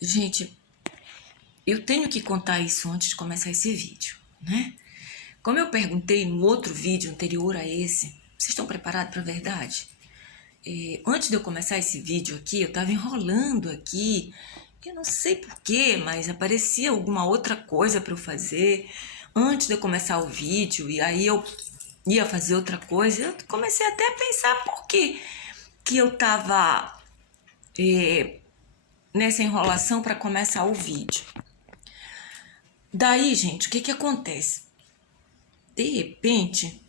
Gente, eu tenho que contar isso antes de começar esse vídeo, né? Como eu perguntei no outro vídeo anterior a esse, vocês estão preparados para a verdade? Antes de eu começar esse vídeo aqui, eu estava enrolando aqui, eu não sei porquê, mas aparecia alguma outra coisa para eu fazer antes de eu começar o vídeo, e aí eu ia fazer outra coisa. Eu comecei até a pensar por que eu estava nessa enrolação para começar o vídeo. Daí, gente, o que acontece? De repente,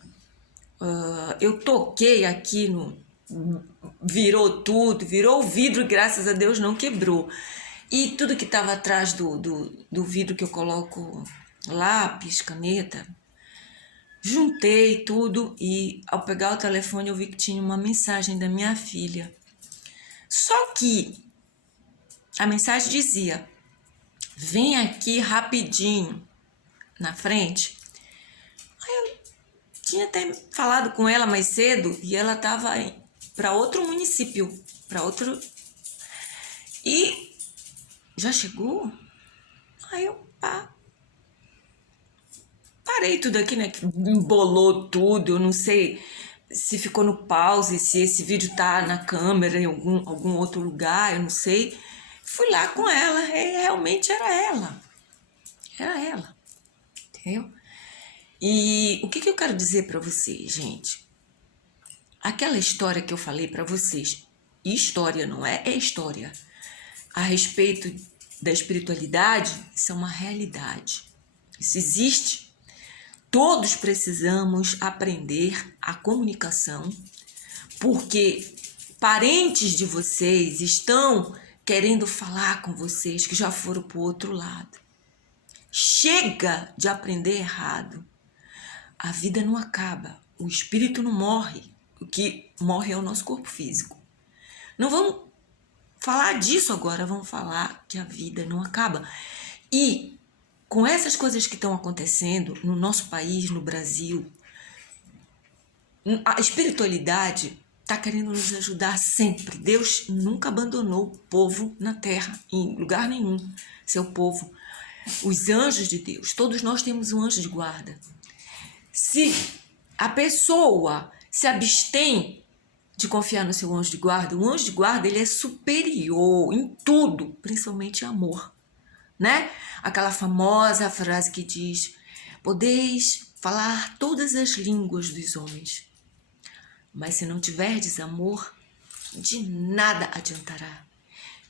eu toquei aqui no... Virou tudo, virou o vidro, graças a Deus não quebrou. E tudo que estava atrás do vidro que eu coloco lápis, caneta, juntei tudo e ao pegar o telefone eu vi que tinha uma mensagem da minha filha. Só que a mensagem dizia: vem aqui rapidinho na frente. Aí eu tinha até falado com ela mais cedo e ela estava para outro município, para outro. E já chegou? Aí eu parei tudo aqui, né? Que embolou tudo, eu não sei se ficou no pause, se esse vídeo tá na câmera em algum outro lugar, eu não sei. Fui lá com ela, e realmente era ela. Era ela, entendeu? E o que eu quero dizer para vocês, gente? Aquela história que eu falei para vocês, história não é? É história. A respeito da espiritualidade, isso é uma realidade. Isso existe. Todos precisamos aprender a comunicação, porque parentes de vocês estão querendo falar com vocês que já foram para o outro lado. Chega de aprender errado. A vida não acaba, o espírito não morre. O que morre é o nosso corpo físico. Não vamos falar disso agora, vamos falar que a vida não acaba. E com essas coisas que estão acontecendo no nosso país, no Brasil, a espiritualidade está querendo nos ajudar sempre. Deus nunca abandonou o povo na terra, em lugar nenhum, seu povo. Os anjos de Deus, todos nós temos um anjo de guarda. Se a pessoa se abstém de confiar no seu anjo de guarda, o anjo de guarda ele é superior em tudo, principalmente em amor, né? Aquela famosa frase que diz: podeis falar todas as línguas dos homens, mas se não tiverdes amor, de nada adiantará.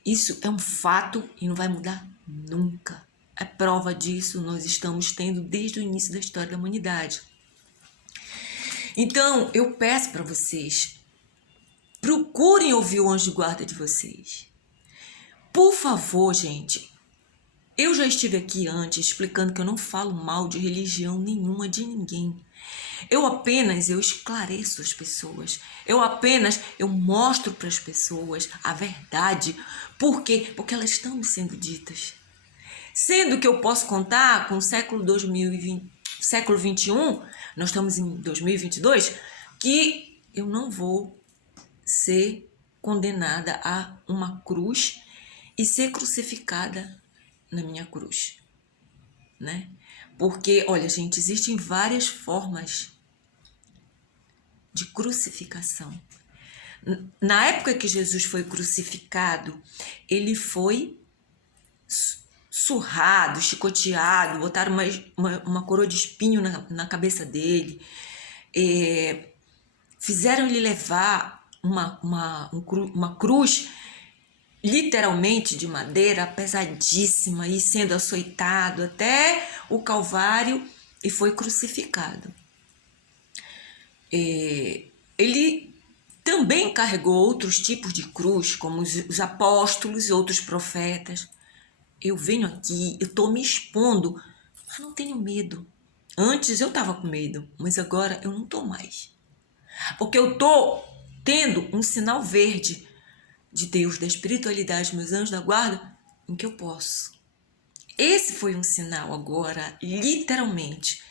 Isso é um fato e não vai mudar nunca. A prova disso nós estamos tendo desde o início da história da humanidade. Então, eu peço para vocês, procurem ouvir o anjo de guarda de vocês. Por favor, gente, eu já estive aqui antes explicando que eu não falo mal de religião nenhuma de ninguém. Eu esclareço as pessoas. Eu mostro para as pessoas a verdade. Por quê? Porque elas estão sendo ditas. Sendo que eu posso contar com o século 2020, século 21, nós estamos em 2022, que eu não vou ser condenada a uma cruz e ser crucificada na minha cruz, né? Porque, olha, gente, existem várias formas de crucificação. Na época que Jesus foi crucificado, ele foi surrado, chicoteado, botaram uma coroa de espinho na cabeça dele, fizeram ele levar uma cruz literalmente de madeira, pesadíssima, e sendo açoitado até o Calvário e foi crucificado. Ele também carregou outros tipos de cruz, como os apóstolos e outros profetas. Eu venho aqui, eu estou me expondo, mas não tenho medo. Antes eu estava com medo, mas agora eu não estou mais. Porque eu estou tendo um sinal verde de Deus, da espiritualidade, meus anjos da guarda, em que eu posso. Esse foi um sinal agora, literalmente.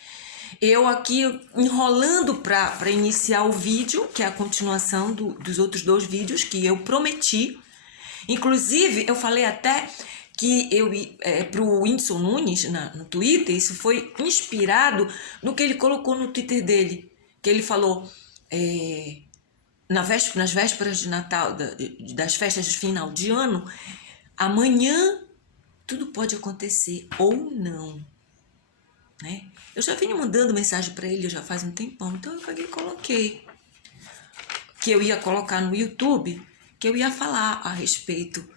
Eu aqui enrolando para iniciar o vídeo, que é a continuação dos outros 2 vídeos que eu prometi. Inclusive, eu falei até que pro Whindersson Nunes no Twitter, isso foi inspirado no que ele colocou no Twitter dele, que ele falou nas vésperas de Natal, das festas de final de ano, amanhã tudo pode acontecer ou não, né? Eu já venho mandando mensagem para ele já faz um tempão, então eu peguei e coloquei que eu ia colocar no YouTube, que eu ia falar a respeito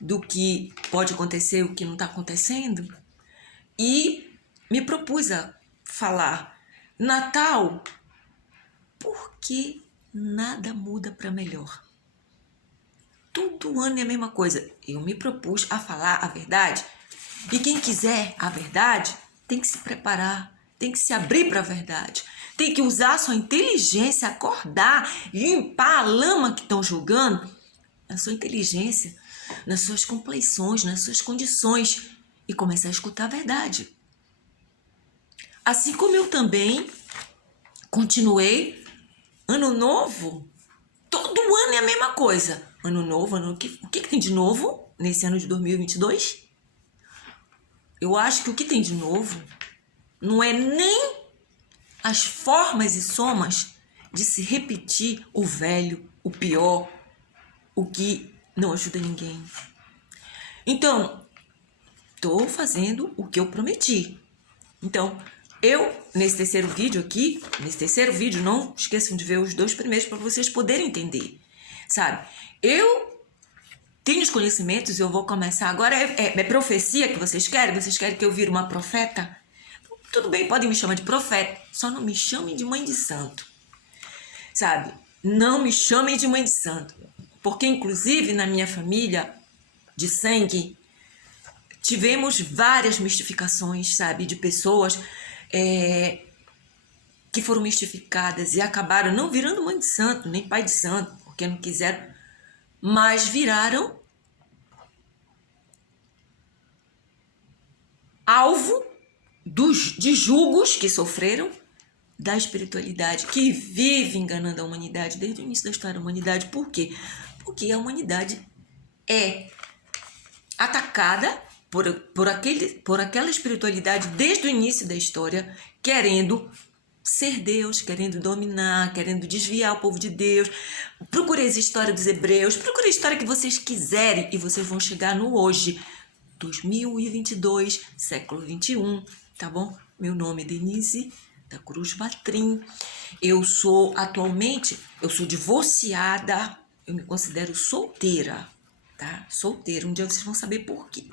do que pode acontecer, o que não está acontecendo, e me propus a falar Natal, porque nada muda para melhor. Todo ano é a mesma coisa. Eu me propus a falar a verdade, e quem quiser a verdade tem que se preparar, tem que se abrir para a verdade, tem que usar sua inteligência, acordar, limpar a lama que estão jogando na sua inteligência, nas suas compleições, nas suas condições, e começar a escutar a verdade. Assim como eu também continuei, ano novo, todo ano é a mesma coisa. Ano novo, o que tem de novo nesse ano de 2022? Eu acho que o que tem de novo não é nem as formas e somas de se repetir o velho, o pior, o que não ajuda ninguém. Então, estou fazendo o que eu prometi. Então, nesse terceiro vídeo, não esqueçam de ver os 2 primeiros para vocês poderem entender, sabe? Eu tenho os conhecimentos, eu vou começar agora. É profecia que vocês querem? Vocês querem que eu vire uma profeta? Tudo bem, podem me chamar de profeta, só não me chamem de mãe de santo, sabe? Não me chamem de mãe de santo, porque inclusive na minha família de sangue tivemos várias mistificações, sabe? De pessoas que foram mistificadas e acabaram não virando mãe de santo, nem pai de santo, porque não quiseram, mas viraram alvo de julgos que sofreram da espiritualidade, que vive enganando a humanidade desde o início da história da humanidade. Por quê? Porque a humanidade é atacada por aquela espiritualidade desde o início da história, querendo ser Deus, querendo dominar, querendo desviar o povo de Deus. Procurem a história dos hebreus, procurem a história que vocês quiserem e vocês vão chegar no hoje, 2022, século 21, tá bom? Meu nome é Denise da Cruz Vatrim. Eu sou divorciada, eu me considero solteira, tá? Solteira, um dia vocês vão saber por quê.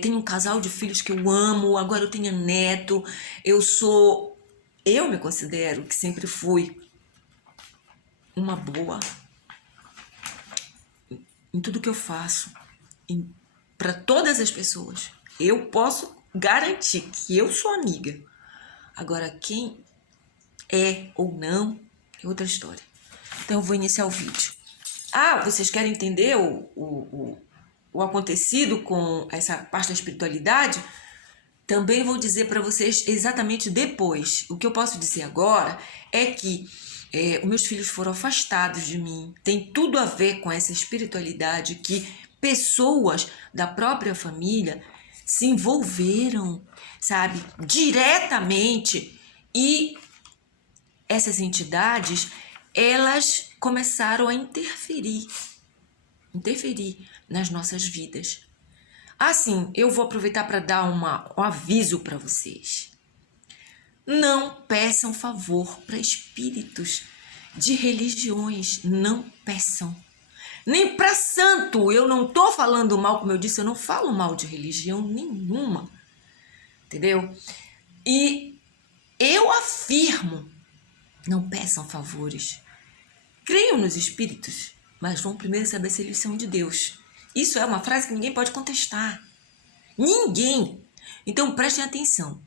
Tenho um casal de filhos que eu amo, agora eu tenho neto, eu me considero que sempre fui uma boa em tudo que eu faço, para todas as pessoas. Eu posso garantir que eu sou amiga. Agora, quem é ou não é outra história. Então, eu vou iniciar o vídeo. Vocês querem entender o acontecido com essa parte da espiritualidade? Também vou dizer para vocês exatamente depois. O que eu posso dizer agora é que os meus filhos foram afastados de mim. Tem tudo a ver com essa espiritualidade que pessoas da própria família se envolveram, sabe, diretamente, e essas entidades, elas começaram a interferir nas nossas vidas. Assim, eu vou aproveitar para dar um aviso para vocês. Não peçam favor para espíritos de religiões, não peçam. Nem para santo, eu não estou falando mal, como eu disse, eu não falo mal de religião nenhuma, entendeu? E eu afirmo, não peçam favores. Creiam nos espíritos, mas vão primeiro saber se eles são de Deus. Isso é uma frase que ninguém pode contestar. Ninguém. Então prestem atenção.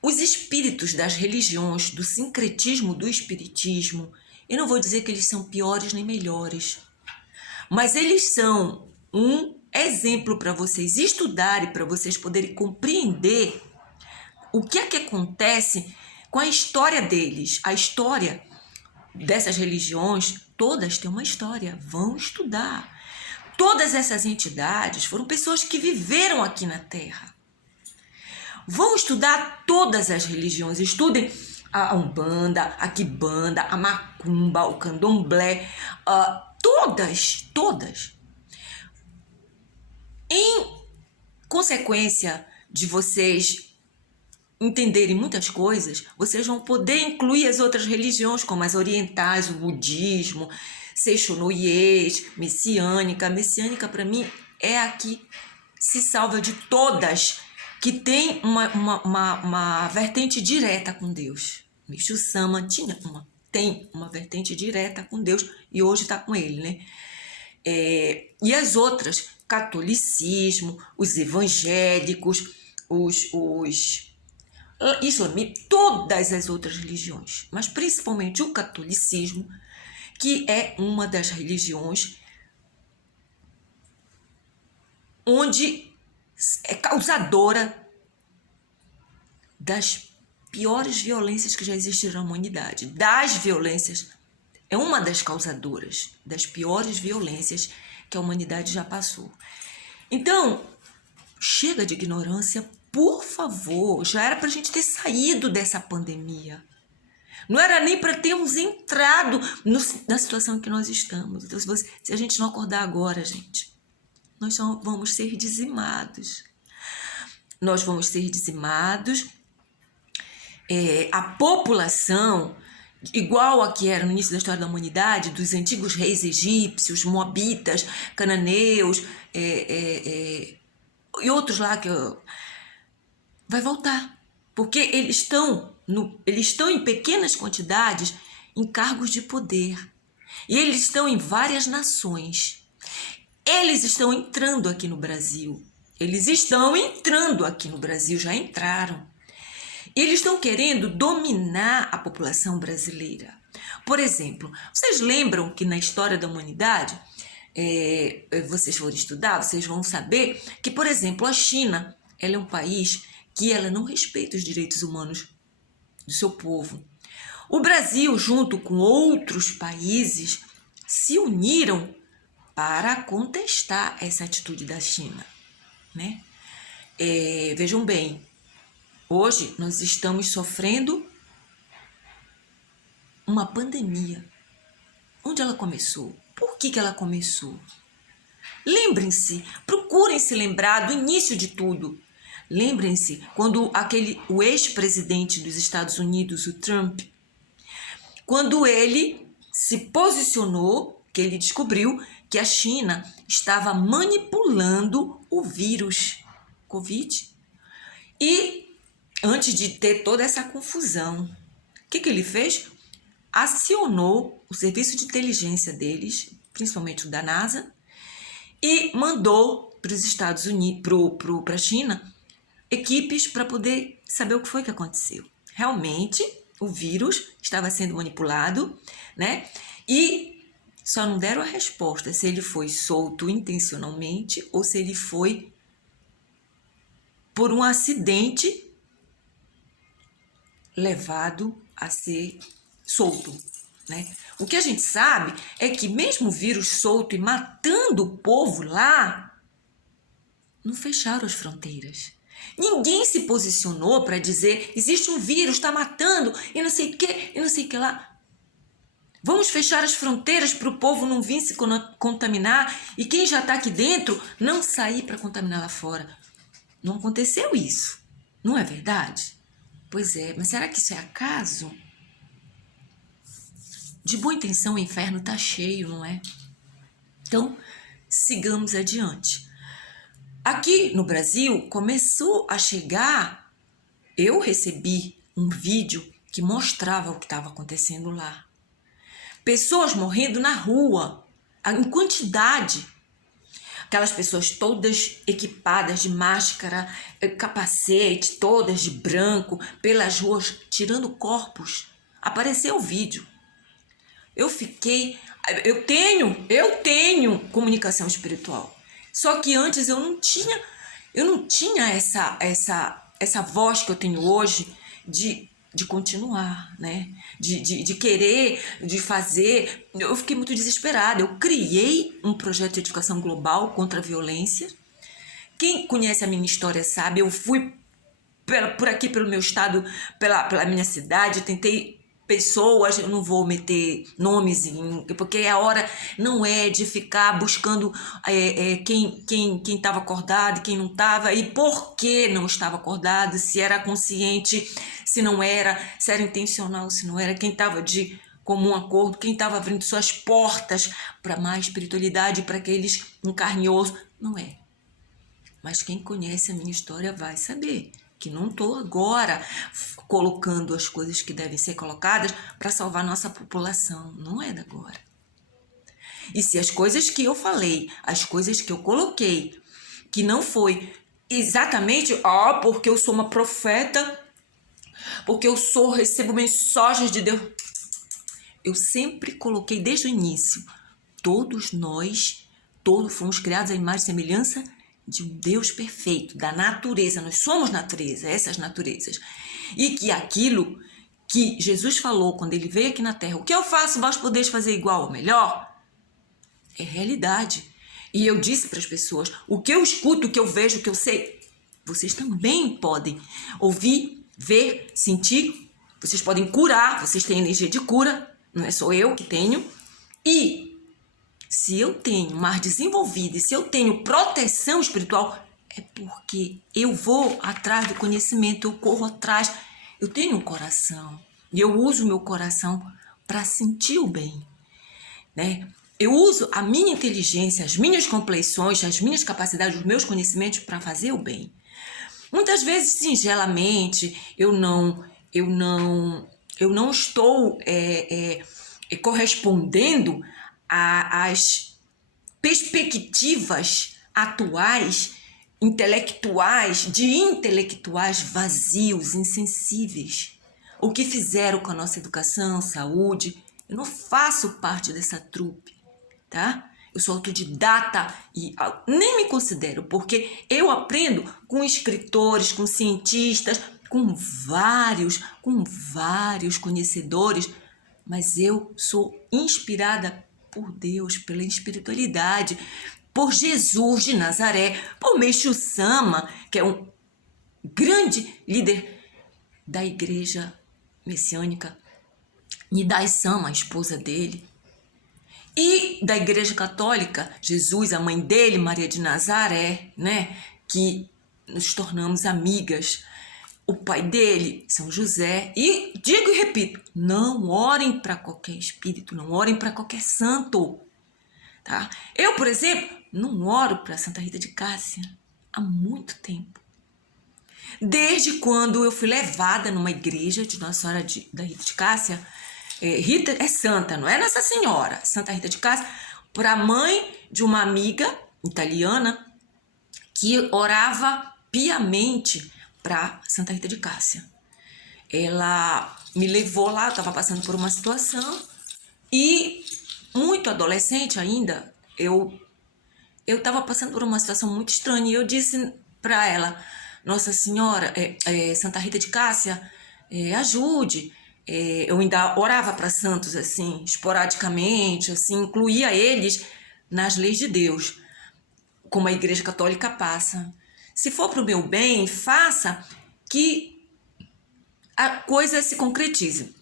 Os espíritos das religiões, do sincretismo do espiritismo, eu não vou dizer que eles são piores nem melhores, mas eles são um exemplo para vocês estudarem, para vocês poderem compreender o que é que acontece com a história deles. A história dessas religiões, todas têm uma história. Vão estudar. todas essas entidades foram pessoas que viveram aqui na Terra. Vão estudar todas as religiões, estudem a Umbanda, a Quimbanda, a Macumba, o Candomblé, todas. Em consequência de vocês entenderem muitas coisas, vocês vão poder incluir as outras religiões, como as orientais, o budismo, Seixonoyês, messiânica. A messiânica, para mim, é a que se salva de todas, que tem uma vertente direta com Deus. Micho Sama tem uma vertente direta com Deus e hoje está com ele, né? E as outras, catolicismo, os evangélicos, os islamistas, todas as outras religiões, mas principalmente o catolicismo, que é uma das religiões onde é causadora das piores violências que já existiram na humanidade. Das violências, é uma das causadoras das piores violências que a humanidade já passou. Então, chega de ignorância, por favor. Já era para a gente ter saído dessa pandemia. Não era nem para termos entrado na situação em que nós estamos. Então, se a gente não acordar agora, gente, nós vamos ser dizimados. Nós vamos ser dizimados. A população, igual a que era no início da história da humanidade, dos antigos reis egípcios, moabitas, cananeus, e outros lá, vai voltar. Porque eles estão em pequenas quantidades em cargos de poder. E eles estão em várias nações. Eles estão entrando aqui no Brasil. Já entraram. Eles estão querendo dominar a população brasileira. Por exemplo, vocês lembram que na história da humanidade, vocês forem estudar, vocês vão saber que, por exemplo, a China, ela é um país que ela não respeita os direitos humanos do seu povo. O Brasil, junto com outros países, se uniram para contestar essa atitude da China, né? Vejam bem, hoje nós estamos sofrendo uma pandemia. Onde ela começou? Por que ela começou? Lembrem-se, procurem se lembrar do início de tudo. Lembrem-se quando o ex-presidente dos Estados Unidos, o Trump, quando ele se posicionou, que ele descobriu que a China estava manipulando o vírus Covid. E antes de ter toda essa confusão, o que ele fez? Acionou o serviço de inteligência deles, principalmente o da NASA, e mandou para os Estados Unidos, para a China, equipes para poder saber o que foi que aconteceu. Realmente, o vírus estava sendo manipulado, né? E só não deram a resposta se ele foi solto intencionalmente ou se ele foi por um acidente levado a ser solto, né? O que a gente sabe é que mesmo o vírus solto e matando o povo lá, não fecharam as fronteiras. Ninguém se posicionou para dizer, existe um vírus, está matando e não sei o que, e não sei o que lá. Vamos fechar as fronteiras para o povo não vir se contaminar e quem já está aqui dentro não sair para contaminar lá fora. Não aconteceu isso, não é verdade? Pois é, mas será que isso é acaso? De boa intenção o inferno está cheio, não é? Então, sigamos adiante. Aqui no Brasil começou a chegar, eu recebi um vídeo que mostrava o que estava acontecendo lá. Pessoas morrendo na rua, em quantidade. Aquelas pessoas todas equipadas de máscara, capacete, todas de branco, pelas ruas, tirando corpos. Apareceu o vídeo. Eu tenho comunicação espiritual. Só que antes eu não tinha essa voz que eu tenho hoje de de continuar, né? De querer, de fazer. Eu fiquei muito desesperada. Eu criei um projeto de educação global contra a violência. Quem conhece a minha história sabe, eu fui por aqui, pelo meu estado, pela minha cidade, tentei pessoas, eu não vou meter nomes, porque a hora não é de ficar buscando quem estava acordado, quem não estava, e por que não estava acordado, se era consciente, se não era, se era intencional, se não era, quem estava de comum acordo, quem estava abrindo suas portas para mais espiritualidade, para aqueles em carne e osso, não é. Mas quem conhece a minha história vai saber que não estou agora colocando as coisas que devem ser colocadas para salvar nossa população. Não é da agora. E se as coisas que eu falei, as coisas que eu coloquei, que não foi exatamente, porque eu sou uma profeta, porque recebo mensagens de Deus. Eu sempre coloquei desde o início, todos fomos criados à imagem e semelhança de um Deus perfeito, da natureza. Nós somos natureza, essas naturezas. E que aquilo que Jesus falou quando ele veio aqui na Terra, o que eu faço, vós podeis fazer igual ou melhor, é realidade. E eu disse para as pessoas, o que eu escuto, o que eu vejo, o que eu sei, vocês também podem ouvir, ver, sentir, vocês podem curar, vocês têm energia de cura, não é só eu que tenho. E se eu tenho mais desenvolvido e se eu tenho proteção espiritual, é porque eu vou atrás do conhecimento, eu corro atrás. Eu tenho um coração e eu uso o meu coração para sentir o bem, né? Eu uso a minha inteligência, as minhas complexões, as minhas capacidades, os meus conhecimentos para fazer o bem. Muitas vezes, singelamente, eu não estou correspondendo às perspectivas atuais, de intelectuais vazios, insensíveis. O que fizeram com a nossa educação, saúde. Eu não faço parte dessa trupe, tá? Eu sou autodidata e nem me considero, porque eu aprendo com escritores, com cientistas, com vários conhecedores, mas eu sou inspirada por Deus, pela espiritualidade, por Jesus de Nazaré, por Meixo Sama, que é um grande líder da igreja messiânica, Nidai Sama, a esposa dele, e da igreja católica, Jesus, a mãe dele, Maria de Nazaré, né, que nos tornamos amigas, o pai dele, São José, e digo e repito, não orem para qualquer espírito, não orem para qualquer santo, tá? Eu, por exemplo, não oro para Santa Rita de Cássia há muito tempo. Desde quando eu fui levada numa igreja de Nossa Senhora da Rita de Cássia, Rita é santa, não é Nossa Senhora, Santa Rita de Cássia, para a mãe de uma amiga italiana que orava piamente para Santa Rita de Cássia. Ela me levou lá, eu estava passando por uma situação e, muito adolescente ainda, eu estava passando por uma situação muito estranha e eu disse para ela, Nossa Senhora, Santa Rita de Cássia, ajude. Eu ainda orava para santos, assim, esporadicamente, assim, incluía eles nas leis de Deus, como a Igreja Católica passa. Se for para o meu bem, faça que a coisa se concretize.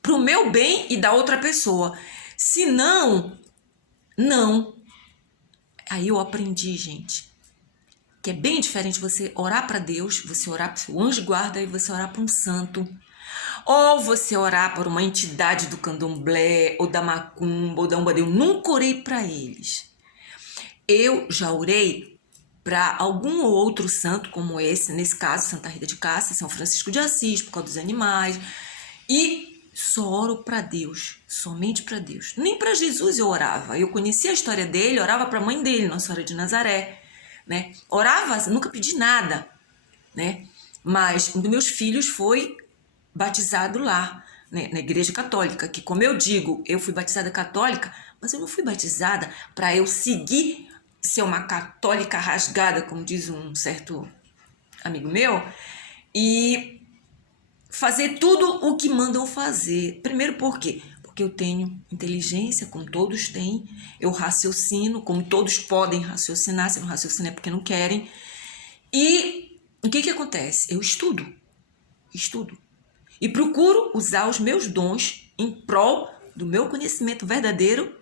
Para o meu bem e da outra pessoa. Se não, não. Aí eu aprendi, gente, que é bem diferente você orar para Deus, você orar para o seu anjo de guarda e você orar para um santo. Ou você orar por uma entidade do candomblé, ou da macumba, ou da umbanda. Eu nunca orei para eles. Eu já orei para algum outro santo como esse, nesse caso, Santa Rita de Cássia, São Francisco de Assis, por causa dos animais. E só oro para Deus, somente para Deus. Nem para Jesus eu orava. Eu conhecia a história dele, orava para a mãe dele, Nossa Senhora de Nazaré, né? Orava, nunca pedi nada, né? Mas um dos meus filhos foi batizado lá, né, na igreja católica, que, como eu digo, eu fui batizada católica, mas eu não fui batizada para eu seguir ser uma católica rasgada, como diz um certo amigo meu, e fazer tudo o que mandam fazer. Primeiro, por quê? Porque eu tenho inteligência, como todos têm, eu raciocino, como todos podem raciocinar, se não raciocinam é porque não querem. E o que acontece? Eu estudo. E procuro usar os meus dons em prol do meu conhecimento verdadeiro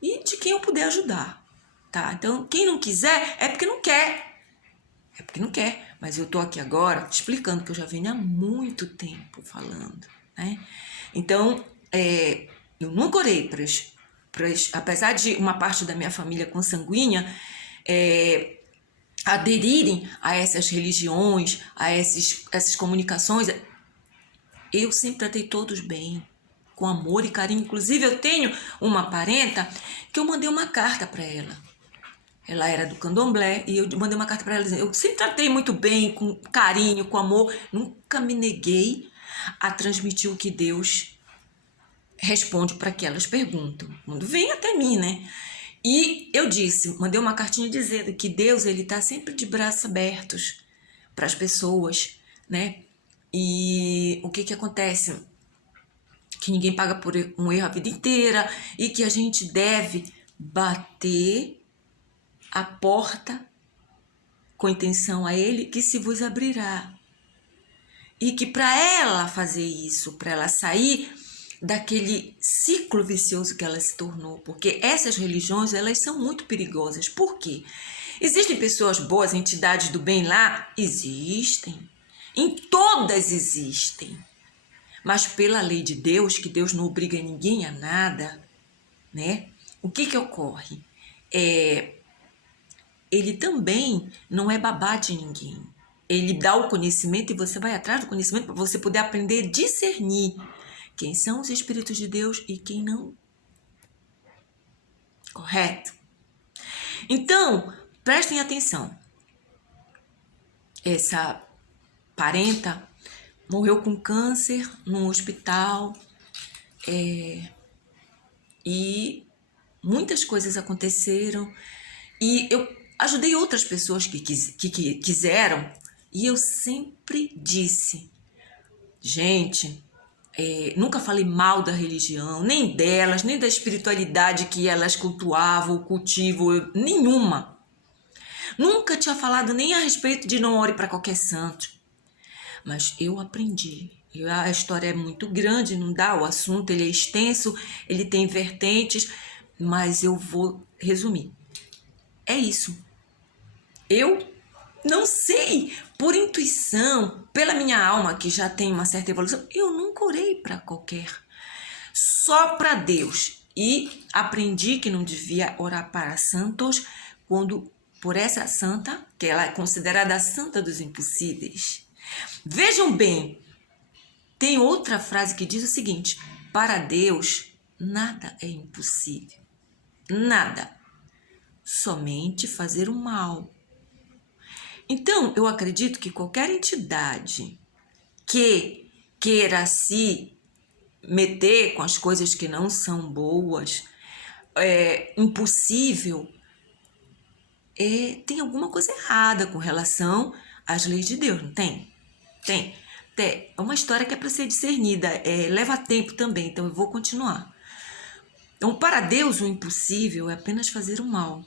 e de quem eu puder ajudar, tá? Então, quem não quiser é porque não quer. É porque não quer. Mas eu tô aqui agora explicando que eu já venho há muito tempo falando, né? Então, eu nunca orei apesar de uma parte da minha família consanguínea aderirem a essas religiões, a essas comunicações, eu sempre tratei todos bem, com amor e carinho. Inclusive, eu tenho uma parenta que eu mandei uma carta para ela. Ela era do candomblé e eu mandei uma carta para ela dizendo: eu sempre tratei muito bem, com carinho, com amor, nunca me neguei a transmitir o que Deus responde para que elas perguntam. Quando vem até mim, né? E eu mandei uma cartinha dizendo que Deus, ele tá sempre de braços abertos para as pessoas, né? E o que acontece? Que ninguém paga por um erro a vida inteira e que a gente deve bater a porta com intenção a ele, que se vos abrirá. E que para ela fazer isso, para ela sair daquele ciclo vicioso que ela se tornou, porque essas religiões, elas são muito perigosas. Por quê? Existem pessoas boas, entidades do bem lá? Existem. Em todas existem. Mas pela lei de Deus, que Deus não obriga ninguém a nada, né? O que ocorre? Ele também não é babá de ninguém. Ele dá o conhecimento e você vai atrás do conhecimento para você poder aprender a discernir quem são os espíritos de Deus e quem não. Correto? Então, prestem atenção. Essa parenta morreu com câncer num hospital e muitas coisas aconteceram e eu ajudei outras pessoas que quiseram e eu sempre disse, gente, nunca falei mal da religião, nem delas, nem da espiritualidade que elas cultuavam, cultivam, nenhuma. Nunca tinha falado nem a respeito de não ore para qualquer santo. Mas eu aprendi. A história é muito grande, não dá, o assunto ele é extenso, ele tem vertentes, mas eu vou resumir. É isso. Eu não sei, por intuição, pela minha alma, que já tem uma certa evolução, eu nunca orei para qualquer, só para Deus. E aprendi que não devia orar para santos quando, por essa santa, que ela é considerada a santa dos impossíveis. Vejam bem, tem outra frase que diz o seguinte: para Deus, nada é impossível. Nada. Somente fazer o mal. Então, eu acredito que qualquer entidade que queira se meter com as coisas que não são boas, impossível, tem alguma coisa errada com relação às leis de Deus, não tem? Tem. É uma história que é para ser discernida, leva tempo também, então eu vou continuar. Então, para Deus, o impossível é apenas fazer o mal.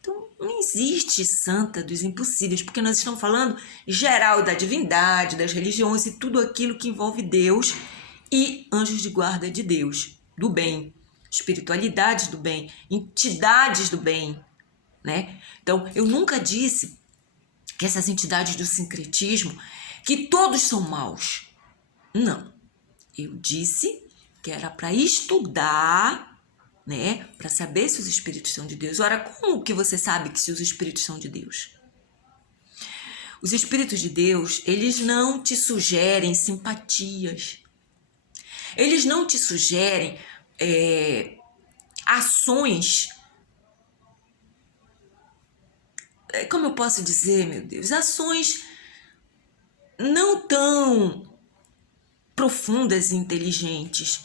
Então, não existe santa dos impossíveis, porque nós estamos falando geral da divindade, das religiões e tudo aquilo que envolve Deus e anjos de guarda de Deus, do bem, espiritualidades do bem, entidades do bem, né? Então, eu nunca disse que essas entidades do sincretismo, que todos são maus. Não. Eu disse que era para estudar, né, para saber se os espíritos são de Deus. Ora, como que você sabe que se os espíritos são de Deus? Os espíritos de Deus, eles não te sugerem simpatias. Eles não te sugerem ações, como eu posso dizer, meu Deus, ações não tão profundas e inteligentes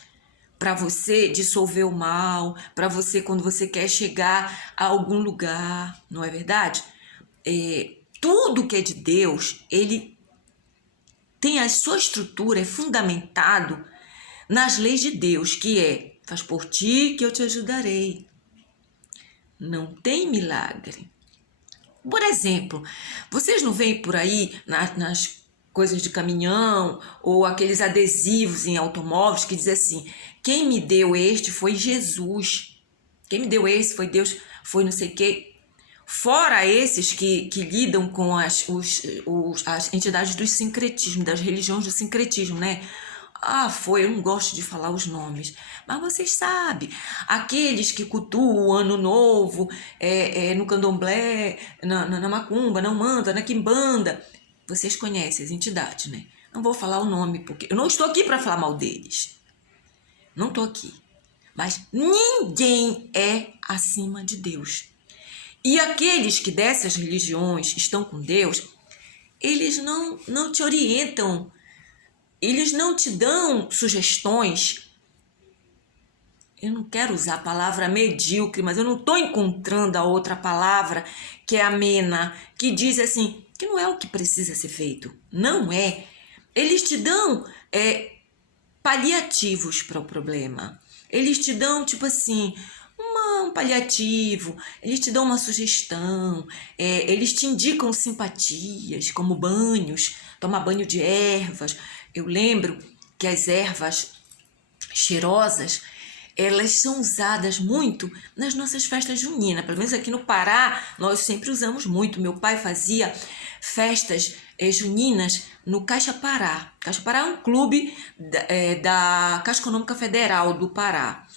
para você dissolver o mal, para você, quando você quer chegar a algum lugar, não é verdade? Tudo que é de Deus, ele tem a sua estrutura, é fundamentado nas leis de Deus, que é, faz por ti que eu te ajudarei. Não tem milagre. Por exemplo, vocês não veem por aí nas coisas de caminhão ou aqueles adesivos em automóveis que diz assim, quem me deu este foi Jesus. Quem me deu esse foi Deus, foi não sei o quê. Fora esses que lidam com as entidades do sincretismo, das religiões do sincretismo, né? Eu não gosto de falar os nomes, mas vocês sabem, aqueles que cultuam o ano novo, no candomblé, na macumba, na umbanda, na quimbanda, vocês conhecem as entidades, né? Não vou falar o nome, porque eu não estou aqui para falar mal deles, não estou aqui, mas ninguém é acima de Deus. E aqueles que dessas religiões estão com Deus, eles não te orientam, eles não te dão sugestões. Eu não quero usar a palavra medíocre, mas eu não estou encontrando a outra palavra que é amena, que diz assim, que não é o que precisa ser feito. Não é. Eles te dão paliativos para o problema. Eles te dão, tipo assim, um paliativo, eles te dão uma sugestão, eles te indicam simpatias, como banhos, tomar banho de ervas. Eu lembro que as ervas cheirosas, elas são usadas muito nas nossas festas juninas. Pelo menos aqui no Pará, nós sempre usamos muito. Meu pai fazia festas juninas no Caixa Pará. Caixa Pará é um clube da Caixa Econômica Federal do Pará.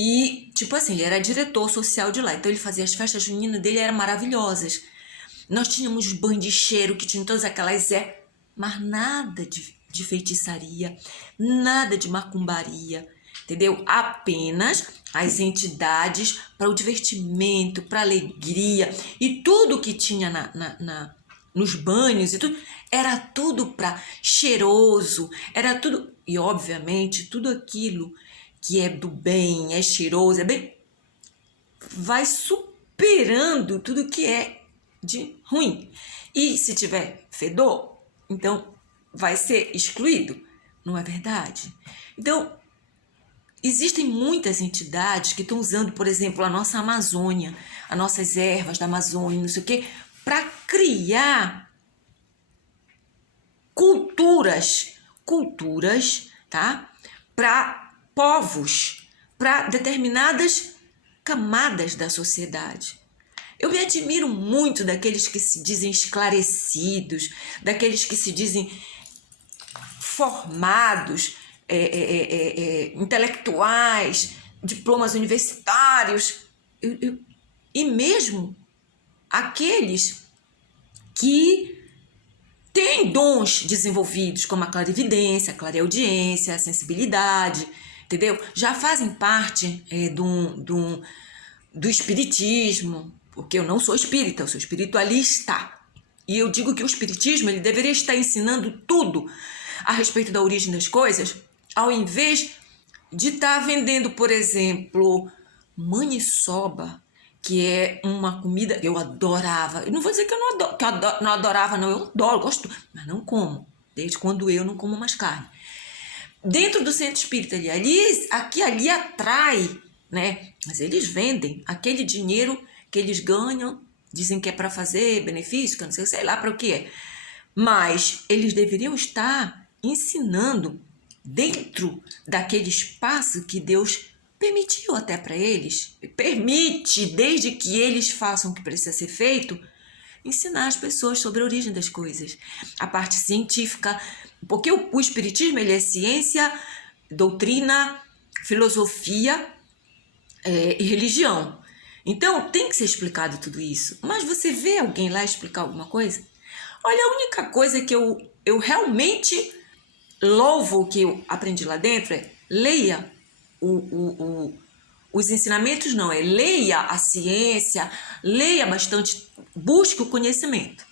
E, tipo assim, ele era diretor social de lá. Então, ele fazia as festas juninas dele, eram maravilhosas. Nós tínhamos banho de cheiro, que tinha todas aquelas mas nada de feitiçaria, nada de macumbaria, entendeu? Apenas as entidades para o divertimento, para alegria. E tudo que tinha nos banhos e tudo, era tudo para cheiroso, era tudo... E, obviamente, tudo aquilo que é do bem, é cheiroso, vai superando tudo que é de ruim. E se tiver fedor, então vai ser excluído. Não é verdade? Então, existem muitas entidades que estão usando, por exemplo, a nossa Amazônia, as nossas ervas da Amazônia, não sei o quê, para criar culturas, tá? Para povos, para determinadas camadas da sociedade. Eu me admiro muito daqueles que se dizem esclarecidos, daqueles que se dizem formados, intelectuais, diplomas universitários, e mesmo aqueles que têm dons desenvolvidos, como a clarividência, a clareaudiência, a sensibilidade, entendeu? Já fazem parte do espiritismo, porque eu não sou espírita, eu sou espiritualista. E eu digo que o espiritismo ele deveria estar ensinando tudo a respeito da origem das coisas, ao invés de estar vendendo, por exemplo, maniçoba, que é uma comida que eu adorava. Eu não vou dizer que eu não adorava, não. Eu adoro, gosto, mas não como. Desde quando eu não como mais carne. Dentro do centro espírita ali atrai, né? Mas eles vendem aquele dinheiro que eles ganham, dizem que é para fazer benefício, que eu não sei lá para o que é. Mas eles deveriam estar ensinando dentro daquele espaço que Deus permitiu até para eles, permite, desde que eles façam o que precisa ser feito, ensinar as pessoas sobre a origem das coisas, a parte científica, porque o espiritismo ele é ciência, doutrina, filosofia e religião. Então tem que ser explicado tudo isso. Mas você vê alguém lá explicar alguma coisa? Olha, a única coisa que eu realmente louvo que eu aprendi lá dentro é leia os ensinamentos, não, é leia a ciência, leia bastante, busque o conhecimento.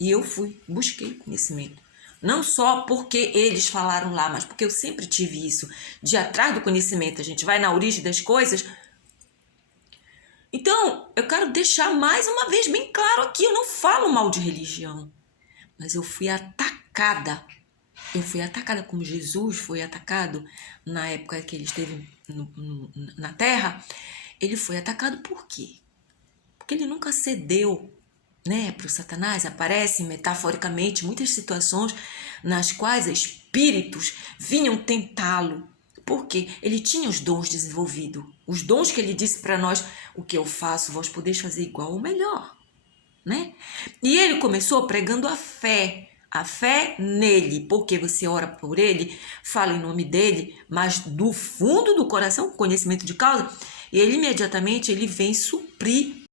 E eu busquei conhecimento. Não só porque eles falaram lá, mas porque eu sempre tive isso, de ir atrás do conhecimento. A gente vai na origem das coisas. Então, eu quero deixar mais uma vez bem claro aqui, eu não falo mal de religião, mas eu fui atacada eu fui atacada como Jesus foi atacado na época que ele esteve na terra. Ele foi atacado por quê? Porque ele nunca cedeu, né, para o Satanás. Aparecem metaforicamente muitas situações nas quais espíritos vinham tentá-lo. Porque ele tinha os dons desenvolvidos. Os dons que ele disse para nós: o que eu faço, vós podeis fazer igual ou melhor. Né? E ele começou pregando a fé nele, porque você ora por ele, fala em nome dele, mas do fundo do coração, conhecimento de causa, e ele imediatamente ele vem suprir